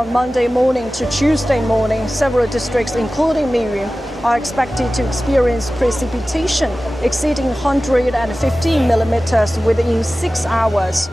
from Monday morning to Tuesday morning, several districts, including Miyun, are expected to experience precipitation exceeding 115 millimeters within 6 hours.